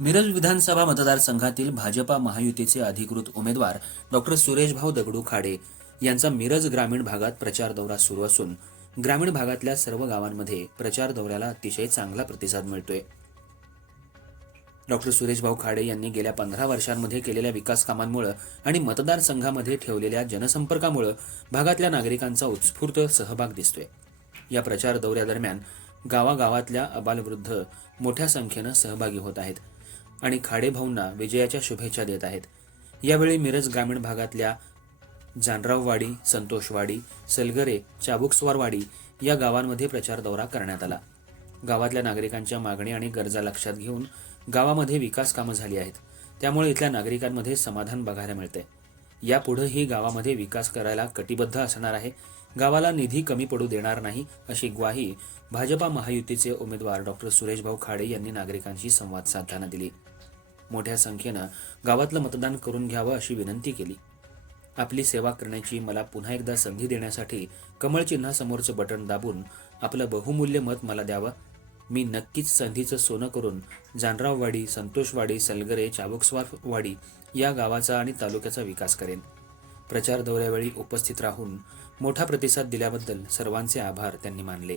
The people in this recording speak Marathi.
मिरज विधानसभा मतदारसंघातील भाजपा महायुतीचे अधिकृत उमेदवार डॉक्टर सुरेशभाऊ दगडू खाडे यांचा मिरज ग्रामीण भागात प्रचार दौरा सुरू असून ग्रामीण भागातल्या सर्व गावांमध्ये प्रचार दौऱ्याला अतिशय चांगला प्रतिसाद मिळतोय. डॉक्टर सुरेशभाऊ खाडे यांनी गेल्या पंधरा वर्षांमध्ये केलेल्या विकास कामांमुळं आणि मतदारसंघामध्ये ठेवलेल्या जनसंपर्कामुळे भागातल्या नागरिकांचा उत्स्फूर्त सहभाग दिसतोय. या प्रचार दौऱ्यादरम्यान गावागावातल्या अबालवृद्ध मोठ्या संख्येनं सहभागी होत आहेत आणि खाडे भाऊंना विजयाच्या शुभेच्छा देत आहेत. यावेळी मिरज ग्रामीण भागातल्या जानराववाडी संतोषवाडी सलगरे चाबुकस्वारवाडी या गावांमध्ये प्रचार दौरा करण्यात आला. गावातल्या नागरिकांच्या मागणी आणि गरजा लक्षात घेऊन गावामध्ये विकास कामं झाली आहेत. त्यामुळे इथल्या नागरिकांमध्ये समाधान बघायला मिळते यापुढेही गावामध्ये विकास करायला कटिबद्ध असणार आहे. गावाला निधी कमी पडू देणार नाही अशी ग्वाही भाजपा महायुतीचे उमेदवार डॉक्टर सुरेशभाऊ खाडे यांनी नागरिकांशी संवाद साधताना दिली. मोठ्या संख्येनं गावातलं मतदान करून घ्यावं अशी विनंती केली. आपली सेवा करण्याची मला पुन्हा एकदा संधी देण्यासाठी कमळ चिन्हासमोरचं बटन दाबून आपलं बहुमूल्य मत मला द्यावं मी नक्कीच संधीचं सोनं करून जानराववाडी संतोषवाडी सलगरे चाबुकस्वारवाडी या गावाचा आणि तालुक्याचा विकास करेन. प्रचार दौऱ्यावेळी उपस्थित राहून मोठा प्रतिसाद दिल्याबद्दल सर्वांचे आभार त्यांनी मानले.